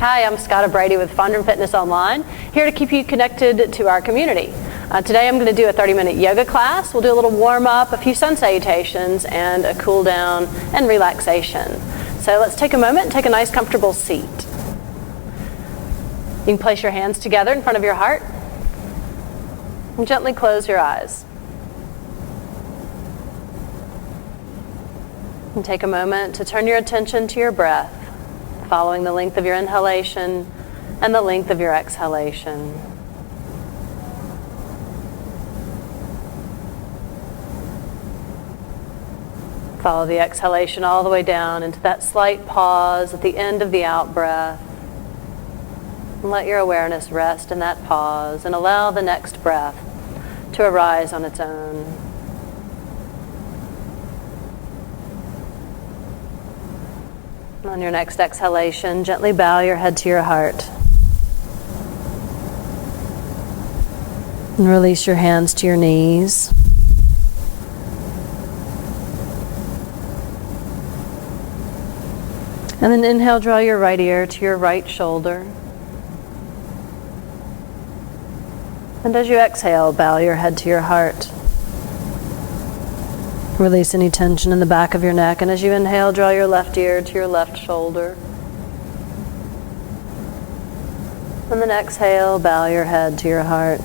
Hi, I'm Scotta Brady with Fondren Fitness Online, here to keep you connected to our community. Today I'm going to do a 30-minute yoga class. We'll do a little warm-up, a few sun salutations, and a cool down and relaxation. So let's take a moment and take a nice comfortable seat. You can place your hands together in front of your heart and gently close your eyes. And take a moment to turn your attention to your breath, following the length of your inhalation and the length of your exhalation. Follow the exhalation all the way down into that slight pause at the end of the out breath. And let your awareness rest in that pause and allow the next breath to arise on its own. On your next exhalation, gently bow your head to your heart. And release your hands to your knees. And then inhale, draw your right ear to your right shoulder. And as you exhale, bow your head to your heart. Release any tension in the back of your neck, and as you inhale, draw your left ear to your left shoulder. And then exhale, bow your head to your heart.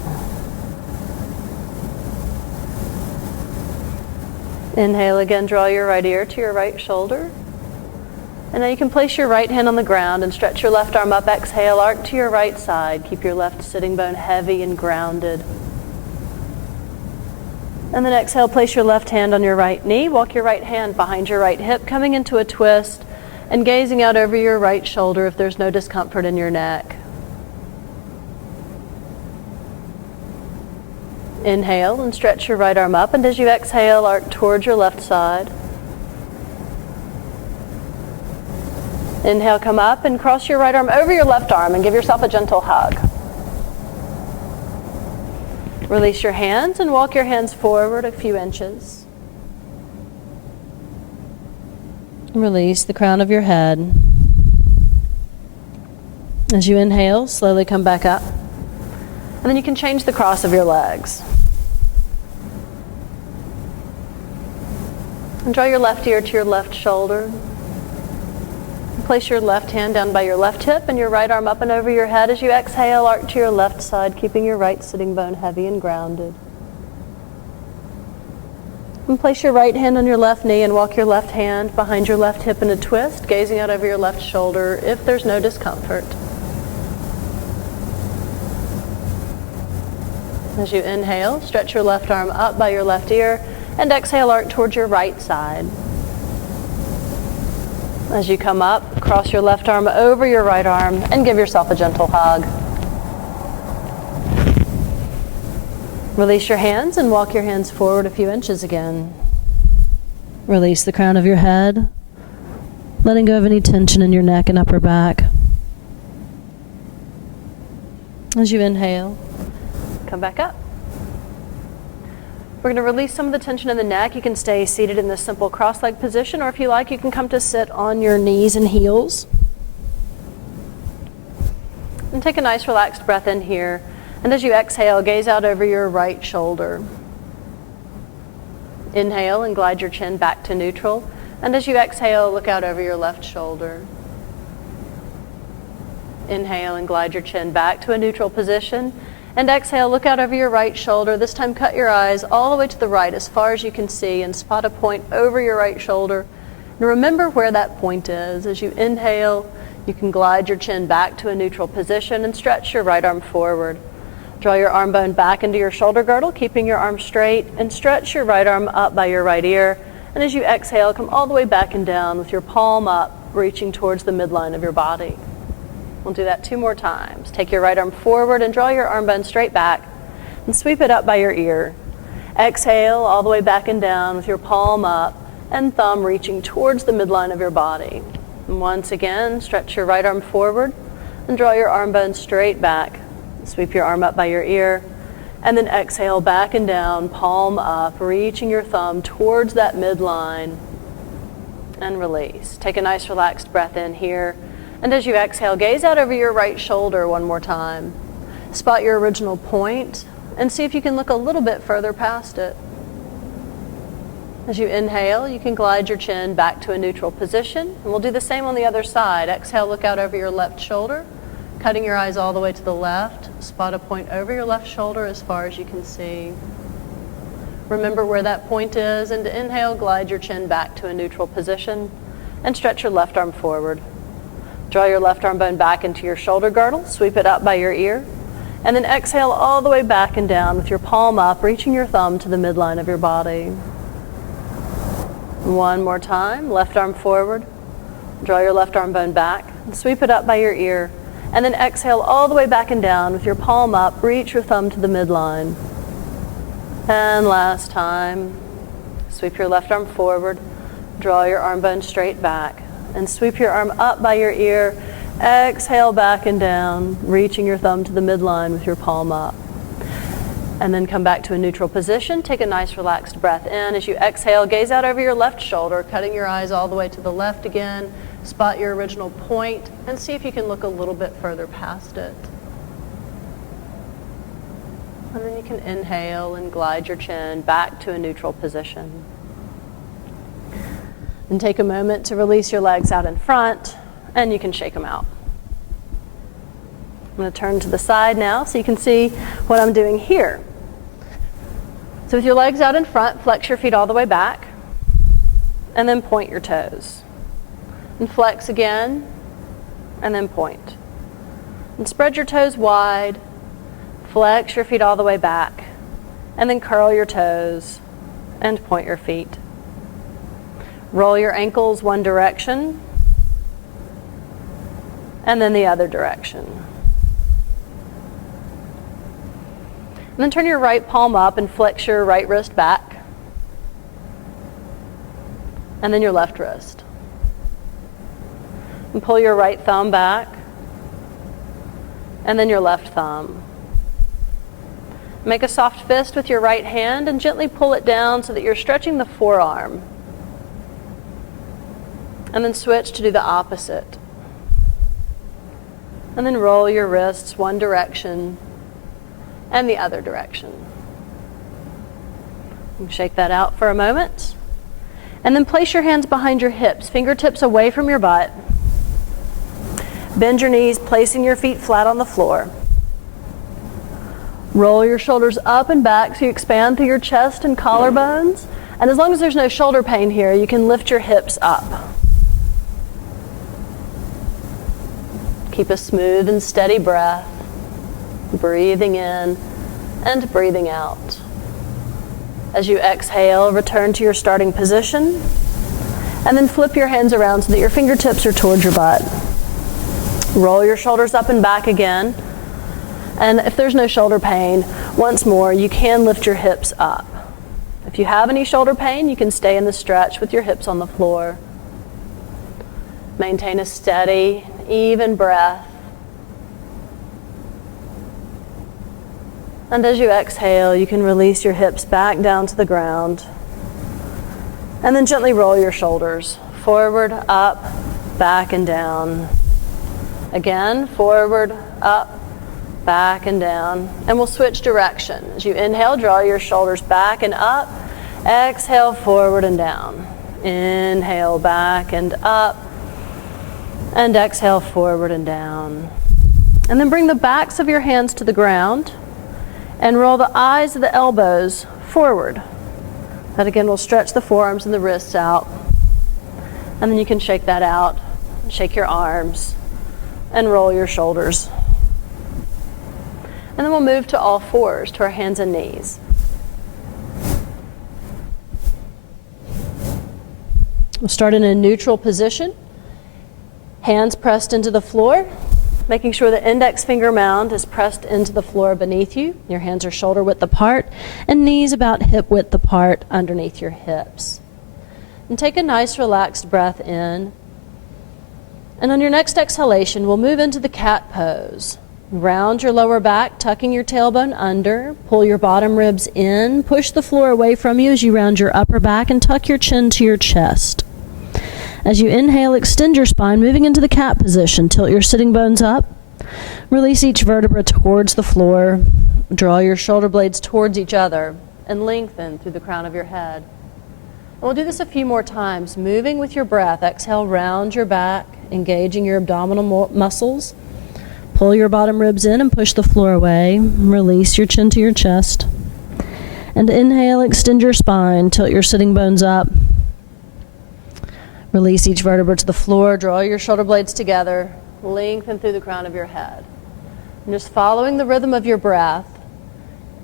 Inhale again, draw your right ear to your right shoulder. And now you can place your right hand on the ground and stretch your left arm up. Exhale, arc to your right side. Keep your left sitting bone heavy and grounded. And then exhale, place your left hand on your right knee. Walk your right hand behind your right hip, coming into a twist and gazing out over your right shoulder if there's no discomfort in your neck. Inhale and stretch your right arm up, and as you exhale, arc towards your left side. Inhale, come up and cross your right arm over your left arm and give yourself a gentle hug. Release your hands and walk your hands forward a few inches. Release the crown of your head. As you inhale, slowly come back up. And then you can change the cross of your legs. And draw your left ear to your left shoulder. Place your left hand down by your left hip and your right arm up and over your head. As you exhale, arc to your left side, keeping your right sitting bone heavy and grounded. And place your right hand on your left knee and walk your left hand behind your left hip in a twist, gazing out over your left shoulder if there's no discomfort. As you inhale, stretch your left arm up by your left ear and exhale, arc towards your right side. As you come up, cross your left arm over your right arm and give yourself a gentle hug. Release your hands and walk your hands forward a few inches again. Release the crown of your head, letting go of any tension in your neck and upper back. As you inhale, come back up. We're going to release some of the tension in the neck. You can stay seated in this simple cross-legged position, or if you like, you can come to sit on your knees and heels. And take a nice relaxed breath in here. And as you exhale, gaze out over your right shoulder. Inhale and glide your chin back to neutral. And as you exhale, look out over your left shoulder. Inhale and glide your chin back to a neutral position. And exhale, look out over your right shoulder. This time cut your eyes all the way to the right as far as you can see and spot a point over your right shoulder. And remember where that point is. As you inhale, you can glide your chin back to a neutral position and stretch your right arm forward. Draw your arm bone back into your shoulder girdle, keeping your arm straight, and stretch your right arm up by your right ear. And as you exhale, come all the way back and down with your palm up, reaching towards the midline of your body. We'll do that 2 more times. Take your right arm forward and draw your arm bone straight back and sweep it up by your ear. Exhale all the way back and down with your palm up and thumb reaching towards the midline of your body. And once again, stretch your right arm forward and draw your arm bone straight back. Sweep your arm up by your ear. And then exhale back and down, palm up, reaching your thumb towards that midline. And release. Take a nice relaxed breath in here. And as you exhale, gaze out over your right shoulder one more time. Spot your original point and see if you can look a little bit further past it. As you inhale, you can glide your chin back to a neutral position. And we'll do the same on the other side. Exhale, look out over your left shoulder, cutting your eyes all the way to the left. Spot a point over your left shoulder as far as you can see. Remember where that point is, and to inhale, glide your chin back to a neutral position and stretch your left arm forward. Draw your left arm bone back into your shoulder girdle, sweep it up by your ear, and then exhale all the way back and down with your palm up, reaching your thumb to the midline of your body. One more time, left arm forward, draw your left arm bone back, and sweep it up by your ear, and then exhale all the way back and down with your palm up, reach your thumb to the midline. And last time, sweep your left arm forward, draw your arm bone straight back, and sweep your arm up by your ear, exhale back and down, reaching your thumb to the midline with your palm up. And then come back to a neutral position. Take a nice relaxed breath in. As you exhale, gaze out over your left shoulder, cutting your eyes all the way to the left again. Spot your original point and see if you can look a little bit further past it. And then you can inhale and glide your chin back to a neutral position. And take a moment to release your legs out in front, and you can shake them out. I'm going to turn to the side now so you can see what I'm doing here. So with your legs out in front, flex your feet all the way back, and then point your toes. And flex again, and then point. And spread your toes wide, flex your feet all the way back, and then curl your toes and point your feet. Roll your ankles one direction, and then the other direction. And then turn your right palm up and flex your right wrist back. And then your left wrist. And pull your right thumb back. And then your left thumb. Make a soft fist with your right hand and gently pull it down so that you're stretching the forearm. And then switch to do the opposite. And then roll your wrists one direction and the other direction. And shake that out for a moment. And then place your hands behind your hips, fingertips away from your butt. Bend your knees, placing your feet flat on the floor. Roll your shoulders up and back so you expand through your chest and collarbones. And as long as there's no shoulder pain here, you can lift your hips up. Keep a smooth and steady breath. Breathing in and breathing out. As you exhale, return to your starting position, and then flip your hands around so that your fingertips are towards your butt. Roll your shoulders up and back again, and if there's no shoulder pain, once more, you can lift your hips up. If you have any shoulder pain, you can stay in the stretch with your hips on the floor. Maintain a steady, even breath. And as you exhale, you can release your hips back down to the ground. And then gently roll your shoulders forward, up, back, and down. Again, forward, up, back, and down. And we'll switch direction. As you inhale, draw your shoulders back and up. Exhale, forward and down. Inhale, back and up. And exhale, forward and down. And then bring the backs of your hands to the ground. And roll the eyes of the elbows forward. That again will stretch the forearms and the wrists out. And then you can shake that out, shake your arms, and roll your shoulders. And then we'll move to all fours, to our hands and knees. We'll start in a neutral position. Hands pressed into the floor. Making sure the index finger mound is pressed into the floor beneath you. Your hands are shoulder width apart and knees about hip width apart underneath your hips. And take a nice relaxed breath in. And on your next exhalation, we'll move into the cat pose. Round your lower back, tucking your tailbone under. Pull your bottom ribs in. Push the floor away from you as you round your upper back and tuck your chin to your chest. As you inhale, extend your spine, moving into the cat position. Tilt your sitting bones up. Release each vertebra towards the floor. Draw your shoulder blades towards each other and lengthen through the crown of your head. And we'll do this a few more times, moving with your breath. Exhale, round your back, engaging your abdominal muscles. Pull your bottom ribs in and push the floor away. Release your chin to your chest. And inhale, extend your spine, tilt your sitting bones up. Release each vertebra to the floor, draw your shoulder blades together, lengthen through the crown of your head. And just following the rhythm of your breath,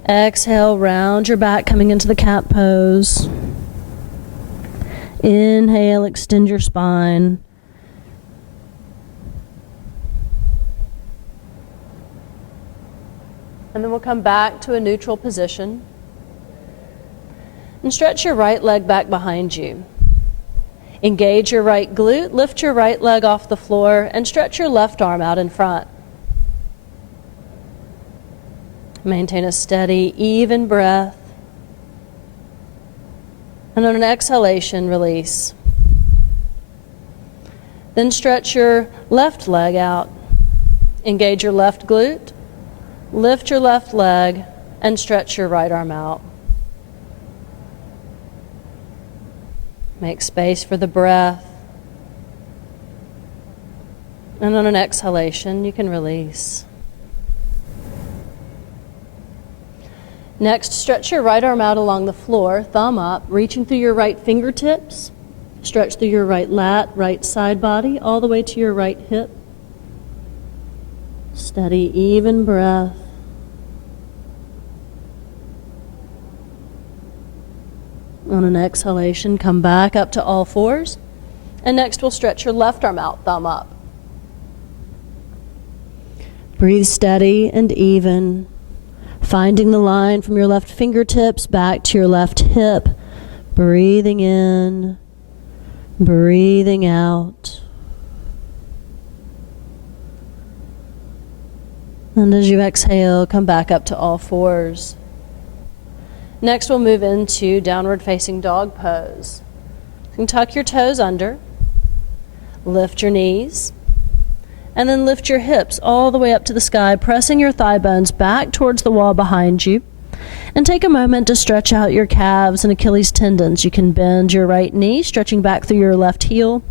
exhale, round your back, coming into the cat pose. Inhale, extend your spine. And then we'll come back to a neutral position. And stretch your right leg back behind you. Engage your right glute, lift your right leg off the floor, and stretch your left arm out in front. Maintain a steady, even breath. And on an exhalation, release. Then stretch your left leg out. Engage your left glute, lift your left leg, and stretch your right arm out. Make space for the breath. And on an exhalation, you can release. Next, stretch your right arm out along the floor, thumb up, reaching through your right fingertips. Stretch through your right lat, right side body, all the way to your right hip. Steady, even breath. On an exhalation, come back up to all fours. And next, we'll stretch your left arm out, thumb up. Breathe steady and even, finding the line from your left fingertips back to your left hip. Breathing in, breathing out. And as you exhale, come back up to all fours. Next, we'll move into downward facing dog pose. You can tuck your toes under, lift your knees, and then lift your hips all the way up to the sky, pressing your thigh bones back towards the wall behind you. And take a moment to stretch out your calves and Achilles tendons. You can bend your right knee, stretching back through your left heel.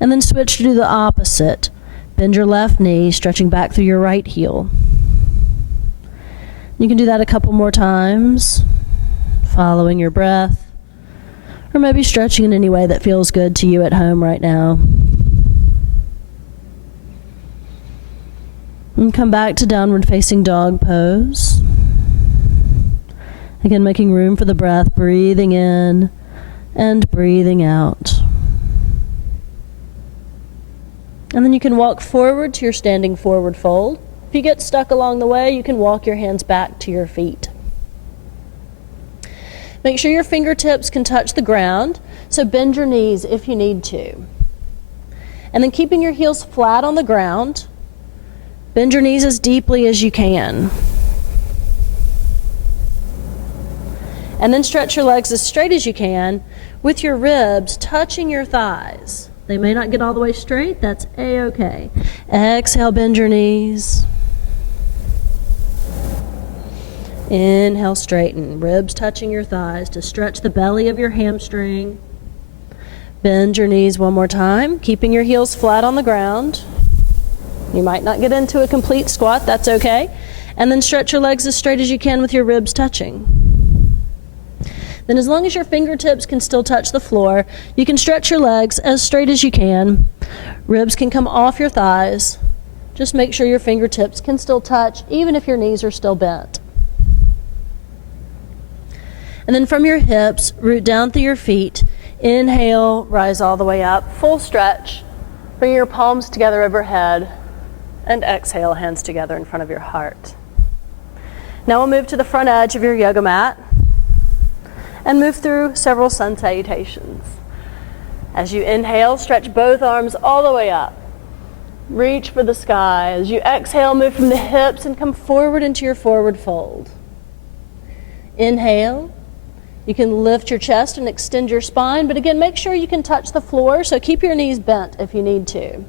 And then switch to do the opposite. Bend your left knee, stretching back through your right heel. You can do that a couple more times, following your breath, or maybe stretching in any way that feels good to you at home right now. And come back to downward facing dog pose. Again, making room for the breath, breathing in and breathing out. And then you can walk forward to your standing forward fold. If you get stuck along the way, you can walk your hands back to your feet. Make sure your fingertips can touch the ground, so bend your knees if you need to. And then keeping your heels flat on the ground, bend your knees as deeply as you can. And then stretch your legs as straight as you can with your ribs touching your thighs. They may not get all the way straight, that's A-okay. Exhale, bend your knees. Inhale, straighten, ribs touching your thighs to stretch the belly of your hamstring. Bend your knees one more time, keeping your heels flat on the ground. You might not get into a complete squat, that's okay. And then stretch your legs as straight as you can with your ribs touching. Then as long as your fingertips can still touch the floor, you can stretch your legs as straight as you can. Ribs can come off your thighs. Just make sure your fingertips can still touch, even if your knees are still bent. And then from your hips, root down through your feet. Inhale, rise all the way up, full stretch. Bring your palms together overhead. And exhale, hands together in front of your heart. Now we'll move to the front edge of your yoga mat and move through several sun salutations. As you inhale, stretch both arms all the way up. Reach for the sky. As you exhale, move from the hips and come forward into your forward fold. Inhale, You can lift your chest and extend your spine, but again, make sure you can touch the floor, so keep your knees bent if you need to.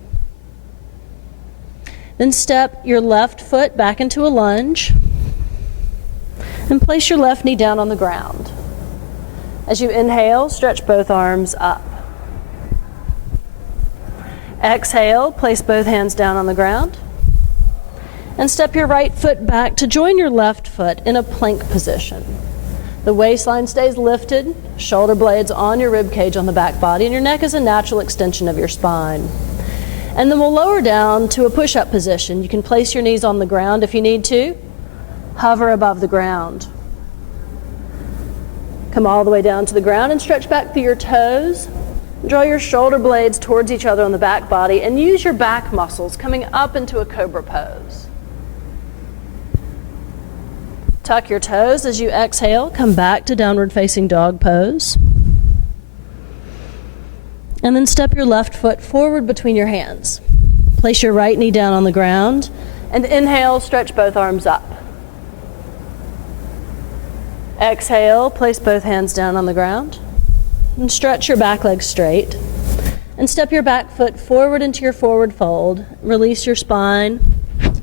Then step your left foot back into a lunge and place your left knee down on the ground. As you inhale, stretch both arms up. Exhale, place both hands down on the ground. And step your right foot back to join your left foot in a plank position. The waistline stays lifted, shoulder blades on your rib cage on the back body, and your neck is a natural extension of your spine. And then we'll lower down to a push-up position. You can place your knees on the ground if you need to. Hover above the ground. Come all the way down to the ground and stretch back through your toes. Draw your shoulder blades towards each other on the back body and use your back muscles coming up into a cobra pose. Tuck your toes as you exhale. Come back to downward facing dog pose. And then step your left foot forward between your hands. Place your right knee down on the ground and inhale, stretch both arms up. Exhale, place both hands down on the ground and stretch your back leg straight. And step your back foot forward into your forward fold. Release your spine,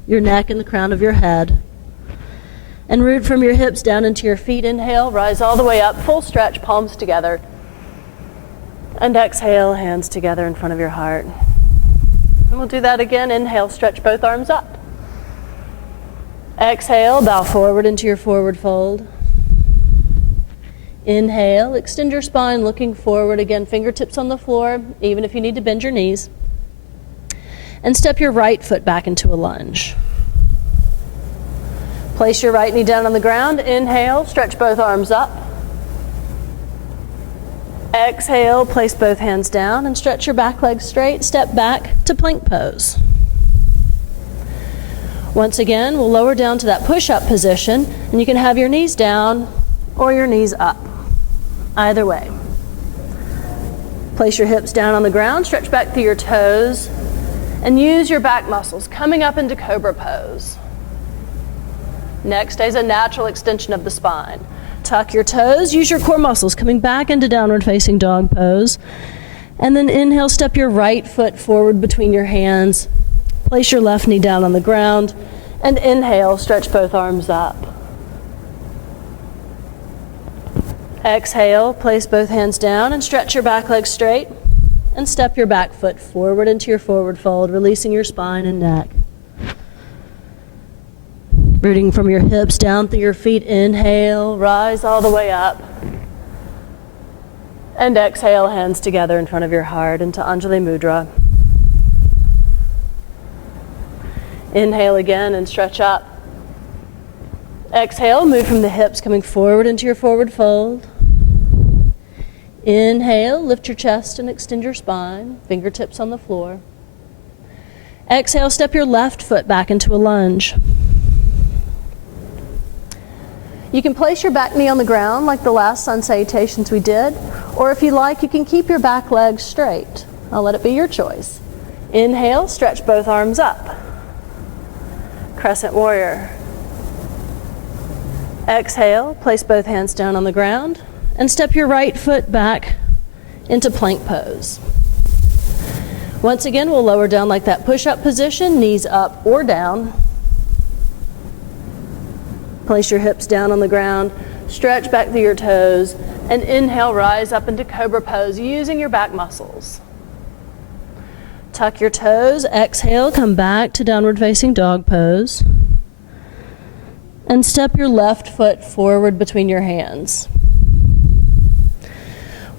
your neck, and the crown of your head. And root from your hips down into your feet. Inhale, rise all the way up, full stretch, palms together. And exhale, hands together in front of your heart. And we'll do that again. Inhale, stretch both arms up. Exhale, bow forward into your forward fold. Inhale, extend your spine, looking forward again, fingertips on the floor, even if you need to bend your knees. And step your right foot back into a lunge. Place your right knee down on the ground. Inhale, stretch both arms up. Exhale, place both hands down and stretch your back leg straight. Step back to plank pose. Once again, we'll lower down to that push-up position, and you can have your knees down or your knees up. Either way. Place your hips down on the ground, stretch back through your toes, and use your back muscles coming up into cobra pose. Next is a natural extension of the spine. Tuck your toes, use your core muscles coming back into downward facing dog pose. And then inhale, step your right foot forward between your hands. Place your left knee down on the ground. And inhale, stretch both arms up. Exhale, place both hands down and stretch your back leg straight. And step your back foot forward into your forward fold, releasing your spine and neck. Rooting from your hips down through your feet. Inhale, rise all the way up. And exhale, hands together in front of your heart into Anjali Mudra. Inhale again and stretch up. Exhale, move from the hips coming forward into your forward fold. Inhale, lift your chest and extend your spine, fingertips on the floor. Exhale, step your left foot back into a lunge. You can place your back knee on the ground like the last sun salutations we did, or if you like, you can keep your back leg straight. I'll let it be your choice. Inhale, stretch both arms up. Crescent warrior. Exhale, place both hands down on the ground and step your right foot back into plank pose. Once again, we'll lower down like that push-up position, knees up or down. Place your hips down on the ground, stretch back through your toes, and inhale, rise up into cobra pose using your back muscles. Tuck your toes, exhale, come back to downward facing dog pose. And step your left foot forward between your hands.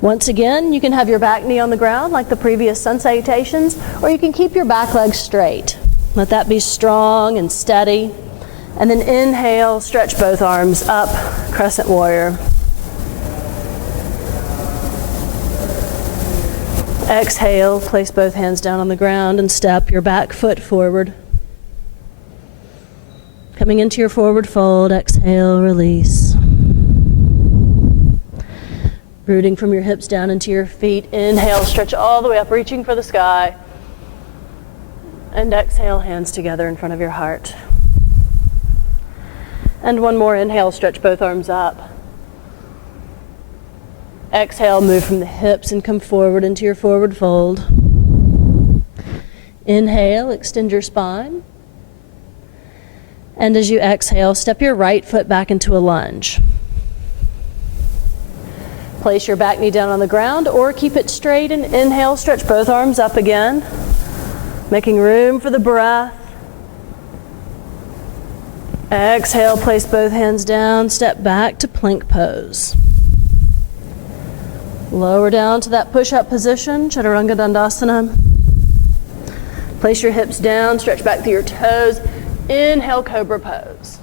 Once again, you can have your back knee on the ground like the previous sun salutations, or you can keep your back leg straight. Let that be strong and steady. And then inhale, stretch both arms up, crescent warrior. Exhale, place both hands down on the ground and step your back foot forward. Coming into your forward fold, exhale, release. Rooting from your hips down into your feet. Inhale, stretch all the way up, reaching for the sky. And exhale, hands together in front of your heart. And one more inhale, stretch both arms up. Exhale, move from the hips and come forward into your forward fold. Inhale, extend your spine. And as you exhale, step your right foot back into a lunge. Place your back knee down on the ground or keep it straight and inhale, stretch both arms up again, making room for the breath. Exhale, place both hands down, step back to plank pose. Lower down to that push-up position, Chaturanga Dandasana. Place your hips down, stretch back through your toes. Inhale, Cobra Pose.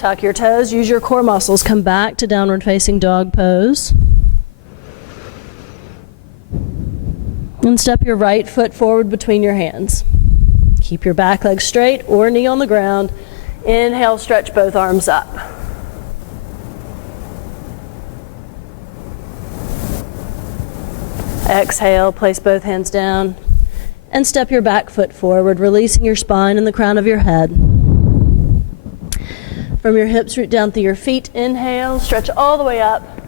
Tuck your toes, use your core muscles. Come back to Downward Facing Dog Pose. And step your right foot forward between your hands. Keep your back leg straight or knee on the ground. Inhale, stretch both arms up. Exhale, place both hands down and step your back foot forward, releasing your spine and the crown of your head. From your hips, root down through your feet. Inhale, stretch all the way up.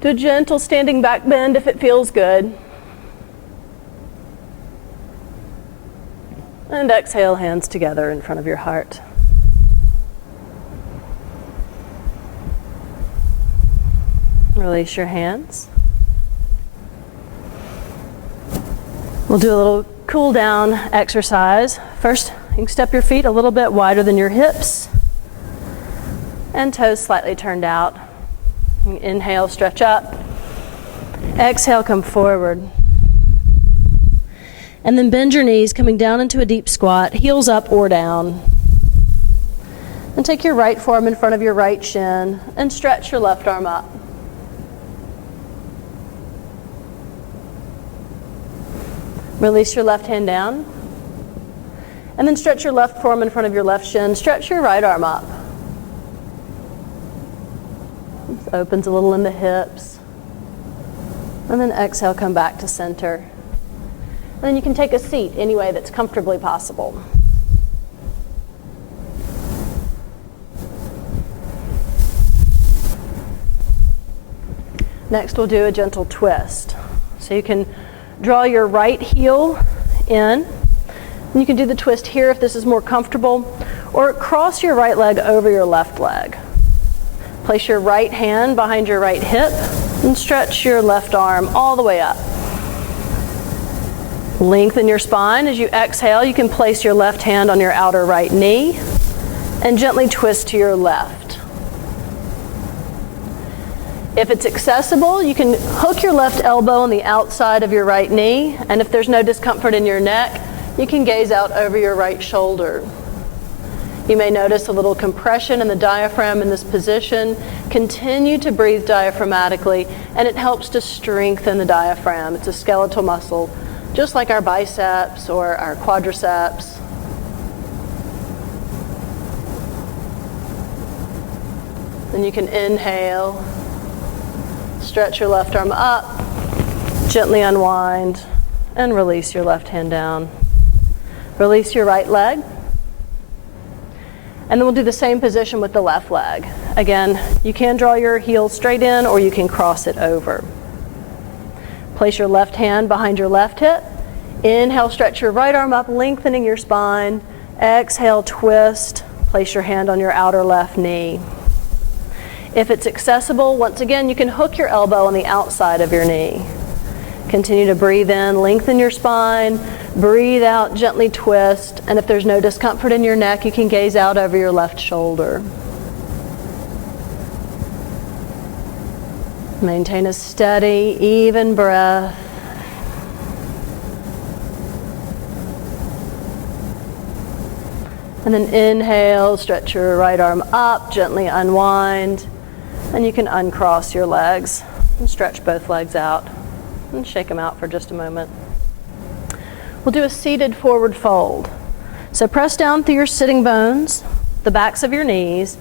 Do a gentle standing back bend if it feels good. And exhale, hands together in front of your heart. Release your hands. We'll do a little cool down exercise. First, you can step your feet a little bit wider than your hips and toes slightly turned out. Inhale, stretch up. Exhale, come forward. And then bend your knees, coming down into a deep squat, heels up or down. And take your right forearm in front of your right shin and stretch your left arm up. Release your left hand down. And then stretch your left forearm in front of your left shin. Stretch your right arm up. This opens a little in the hips. And then exhale, come back to center. And then you can take a seat any way that's comfortably possible. Next, we'll do a gentle twist. So you can draw your right heel in. And you can do the twist here if this is more comfortable, or cross your right leg over your left leg. Place your right hand behind your right hip and stretch your left arm all the way up. Lengthen your spine. As you exhale, you can place your left hand on your outer right knee and gently twist to your left. If it's accessible, you can hook your left elbow on the outside of your right knee, and if there's no discomfort in your neck, you can gaze out over your right shoulder. You may notice a little compression in the diaphragm in this position. Continue to breathe diaphragmatically, and it helps to strengthen the diaphragm. It's a skeletal muscle, just like our biceps or our quadriceps. Then you can inhale. Stretch your left arm up, gently unwind, and release your left hand down. Release your right leg. And then we'll do the same position with the left leg. Again, you can draw your heel straight in or you can cross it over. Place your left hand behind your left hip. Inhale, stretch your right arm up, lengthening your spine. Exhale, twist. Place your hand on your outer left knee. If it's accessible, once again, you can hook your elbow on the outside of your knee. Continue to breathe in, lengthen your spine, breathe out, gently twist, and if there's no discomfort in your neck, you can gaze out over your left shoulder. Maintain a steady, even breath. And then inhale, stretch your right arm up, gently unwind. And you can uncross your legs and stretch both legs out and shake them out for just a moment. We'll do a seated forward fold. So press down through your sitting bones, the backs of your knees,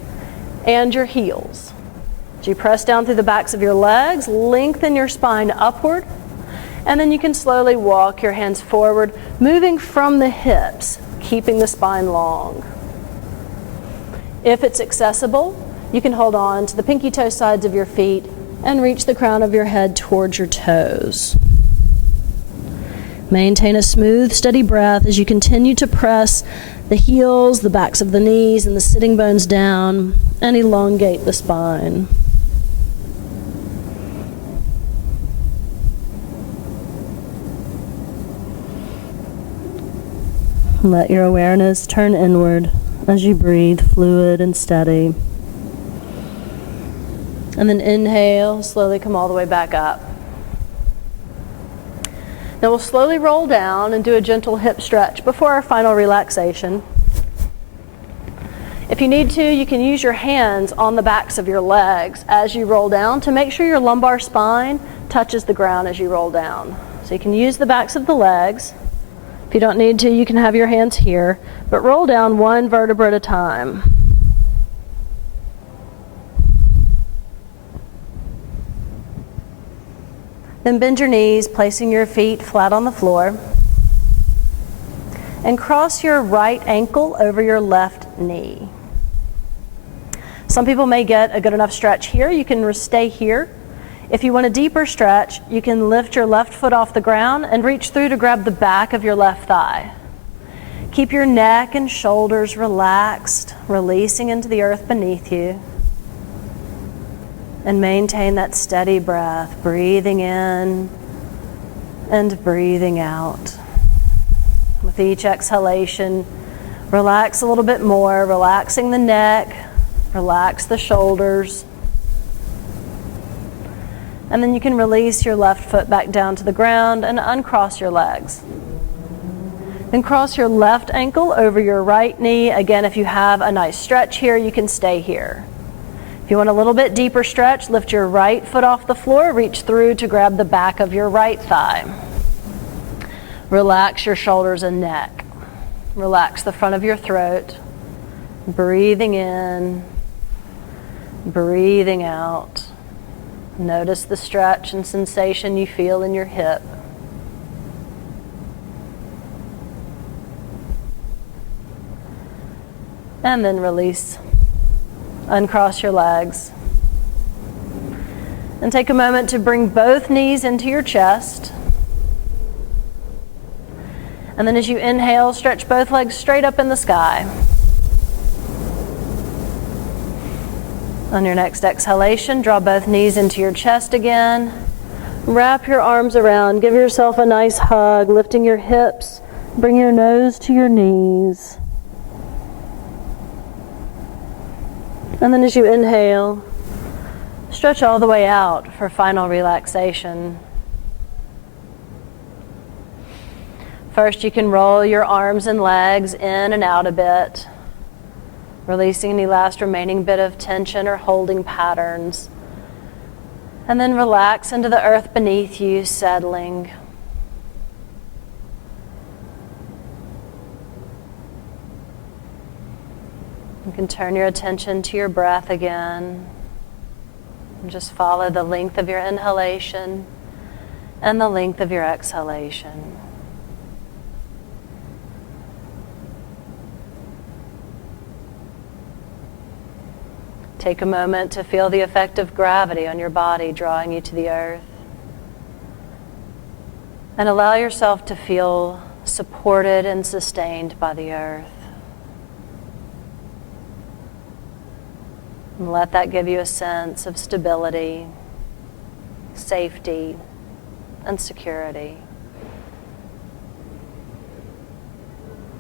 and your heels. As you press down through the backs of your legs, lengthen your spine upward, and then you can slowly walk your hands forward, moving from the hips, keeping the spine long. If it's accessible, You can hold on to the pinky toe sides of your feet and reach the crown of your head towards your toes. Maintain a smooth, steady breath as you continue to press the heels, the backs of the knees, and the sitting bones down, and elongate the spine. Let your awareness turn inward as you breathe fluid and steady. And then inhale, slowly come all the way back up. Now we'll slowly roll down and do a gentle hip stretch before our final relaxation. If you need to, you can use your hands on the backs of your legs as you roll down to make sure your lumbar spine touches the ground as you roll down. So you can use the backs of the legs. If you don't need to, you can have your hands here, but roll down one vertebra at a time. Then bend your knees, placing your feet flat on the floor. And cross your right ankle over your left knee. Some people may get a good enough stretch here. You can stay here. If you want a deeper stretch, you can lift your left foot off the ground and reach through to grab the back of your left thigh. Keep your neck and shoulders relaxed, releasing into the earth beneath you. And maintain that steady breath, breathing in and breathing out. With each exhalation, relax a little bit more, relaxing the neck, relax the shoulders. And then you can release your left foot back down to the ground and uncross your legs. Then cross your left ankle over your right knee. Again, if you have a nice stretch here, you can stay here. If you want a little bit deeper stretch, lift your right foot off the floor, reach through to grab the back of your right thigh. Relax your shoulders and neck. Relax the front of your throat. Breathing in, breathing out. Notice the stretch and sensation you feel in your hip. And then release. Uncross your legs. And take a moment to bring both knees into your chest. And then as you inhale, stretch both legs straight up in the sky. On your next exhalation, draw both knees into your chest again. Wrap your arms around. Give yourself a nice hug, lifting your hips. Bring your nose to your knees. And then as you inhale, stretch all the way out for final relaxation. First, you can roll your arms and legs in and out a bit, releasing any last remaining bit of tension or holding patterns. And then relax into the earth beneath you, settling. You can turn your attention to your breath again. And just follow the length of your inhalation and the length of your exhalation. Take a moment to feel the effect of gravity on your body, drawing you to the earth. And allow yourself to feel supported and sustained by the earth. And let that give you a sense of stability, safety, and security.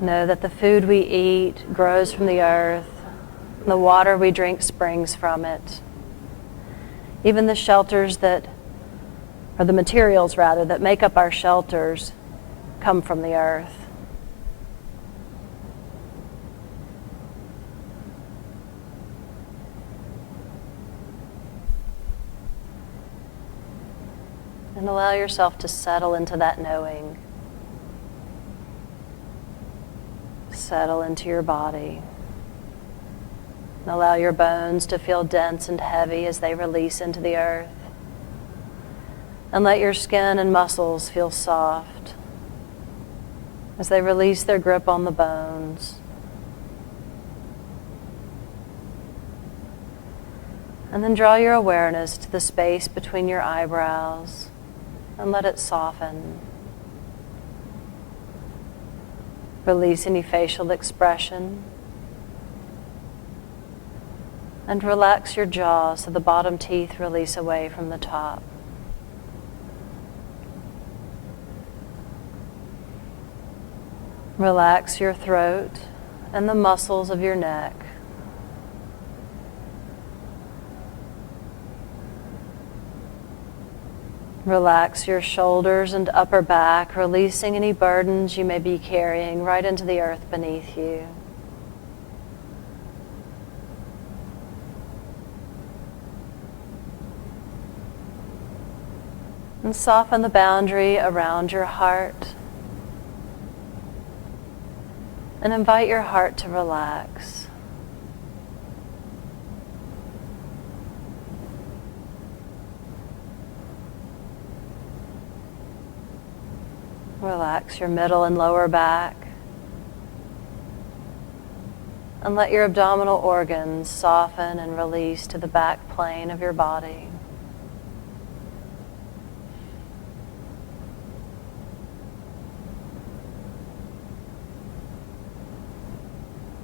Know that the food we eat grows from the earth. The water we drink springs from it. Even the shelters that, or the materials rather, that make up our shelters come from the earth. And allow yourself to settle into that knowing. Settle into your body. And allow your bones to feel dense and heavy as they release into the earth. And let your skin and muscles feel soft as they release their grip on the bones. And then draw your awareness to the space between your eyebrows and let it soften. Release any facial expression. And relax your jaw so the bottom teeth release away from the top. Relax your throat and the muscles of your neck. Relax your shoulders and upper back, releasing any burdens you may be carrying right into the earth beneath you. And soften the boundary around your heart. And invite your heart to relax. Relax your middle and lower back. And let your abdominal organs soften and release to the back plane of your body.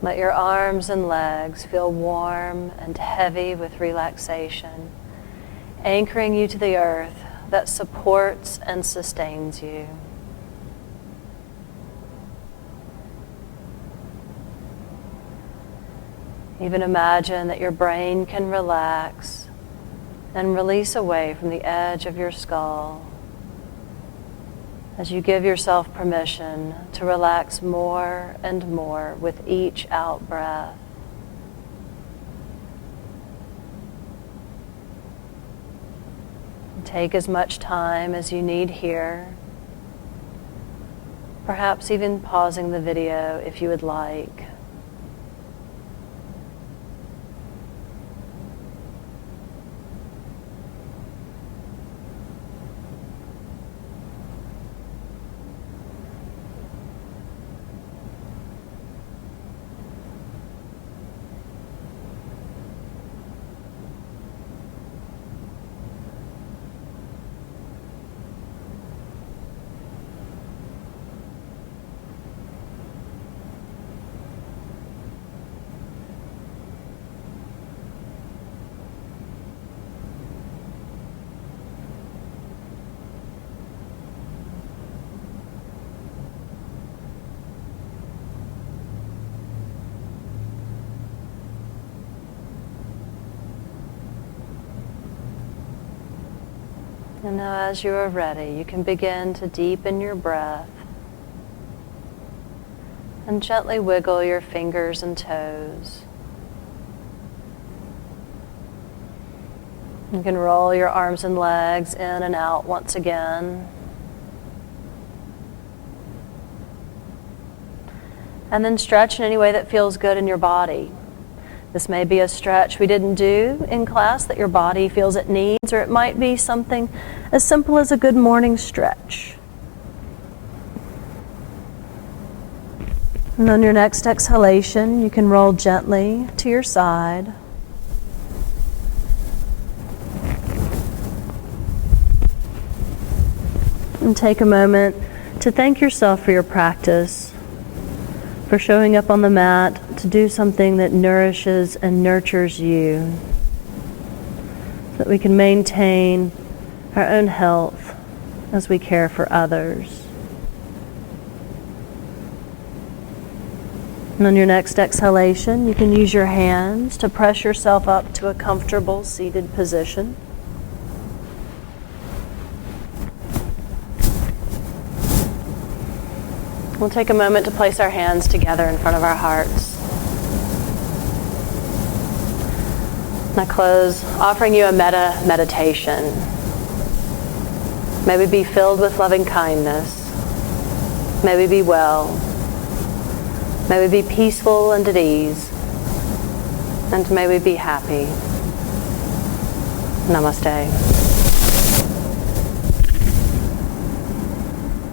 Let your arms and legs feel warm and heavy with relaxation, anchoring you to the earth that supports and sustains you. Even imagine that your brain can relax and release away from the edge of your skull as you give yourself permission to relax more and more with each out breath. Take as much time as you need here, perhaps even pausing the video if you would like. And now as you are ready, you can begin to deepen your breath and gently wiggle your fingers and toes. You can roll your arms and legs in and out once again. And then stretch in any way that feels good in your body. This may be a stretch we didn't do in class that your body feels it needs, or it might be something as simple as a good morning stretch. And on your next exhalation, you can roll gently to your side. And take a moment to thank yourself for your practice, for showing up on the mat to do something that nourishes and nurtures you, so that we can maintain our own health as we care for others. And on your next exhalation, you can use your hands to press yourself up to a comfortable seated position. We'll take a moment to place our hands together in front of our hearts. And I close offering you a meditation. May we be filled with loving kindness. May we be well. May we be peaceful and at ease. And may we be happy. Namaste.